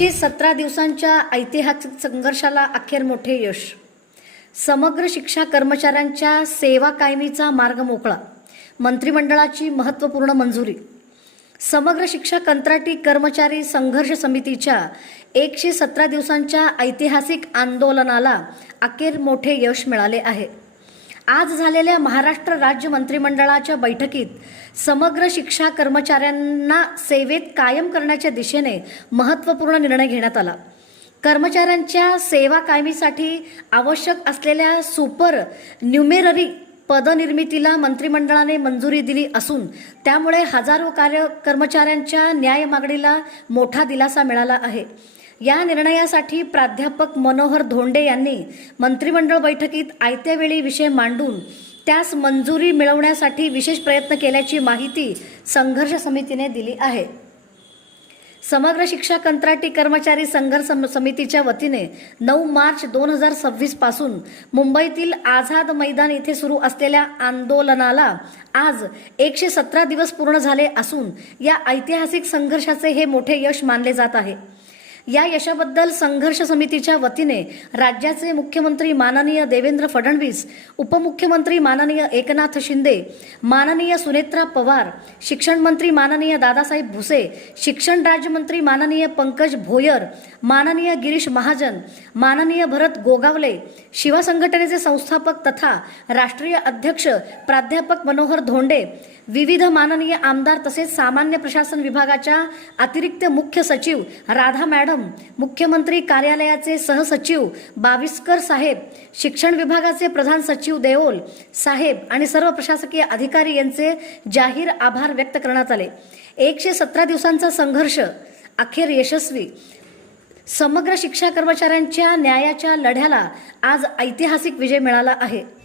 117 दिवसांच्या ऐतिहासिक संघर्षाला अखेर मोठे यश. समग्र शिक्षा कर्मचाऱ्यांच्या सेवा कायमीचा मार्ग मोकळा. मंत्रिमंडळाची महत्त्वपूर्ण मंजुरी. समग्र शिक्षा कंत्राटी कर्मचारी संघर्ष समितीच्या 117 दिवसांच्या ऐतिहासिक आंदोलनाला अखेर मोठे यश मिळाले आहे. आज झालेल्या महाराष्ट्र राज्य मंत्रिमंडळाच्या बैठकीत समग्र शिक्षा कर्मचाऱ्यांना सेवेत कायम करण्याच्या दिशेने महत्त्वपूर्ण निर्णय घेण्यात आला. कर्मचाऱ्यांच्या सेवा कायमीसाठी आवश्यक असलेल्या सुपर न्यूमेररी पदनिर्मितीला मंत्रिमंडळाने मंजुरी दिली असून त्यामुळे हजारो कर्मचाऱ्यांच्या न्याय मागणीला मोठा दिलासा मिळाला आहे. या निर्णयासाठी प्राध्यापक मनोहर धोंडे यांनी मंत्रिमंडळ बैठकीत आयत्या वेळी विषय मांडून त्यास मंजुरी मिळवण्यासाठी विशेष प्रयत्न केल्याची माहिती संघर्ष समितीने दिली आहे. समग्र शिक्षा कंत्राटी कर्मचारी संघर्ष समितीच्या वतीने 9 मार्च 2026 पासून मुंबईतील आझाद मैदान येथे सुरू असलेल्या आंदोलनाला आज 117 दिवस पूर्ण झाले असून या ऐतिहासिक संघर्षाचे हे मोठे यश मानले जात आहे. या यशाबद्दल संघर्ष समितीच्या वतीने राज्याचे मुख्यमंत्री माननीय देवेंद्र फडणवीस, उपमुख्यमंत्री माननीय एकनाथ शिंदे, माननीय सुनेत्रा पवार, शिक्षण मंत्री माननीय दादासाहेब भुसे, शिक्षण राज्यमंत्री माननीय पंकज भोयर, माननीय गिरीश महाजन, माननीय भरत गोगावले, शिवा संघटनेचे संस्थापक तथा राष्ट्रीय अध्यक्ष प्राध्यापक मनोहर धोंडे, विविध माननीय आमदार तसेच सामान्य प्रशासन विभागाच्या अतिरिक्त मुख्य सचिव राधा मॅडम, मुख्यमंत्री कार्यालयाचे सहसचिव बाविस्कर साहेब, शिक्षण विभागाचे प्रधान सचिव देओल साहेब आणि सर्व प्रशासकीय अधिकारी यांचे जाहीर आभार व्यक्त करण्यात आले. 117 दिवसांचा संघर्ष अखेर यशस्वी. समग्र शिक्षा कर्मचाऱ्यांच्या न्यायाच्या लढ्याला आज ऐतिहासिक विजय मिळाला आहे.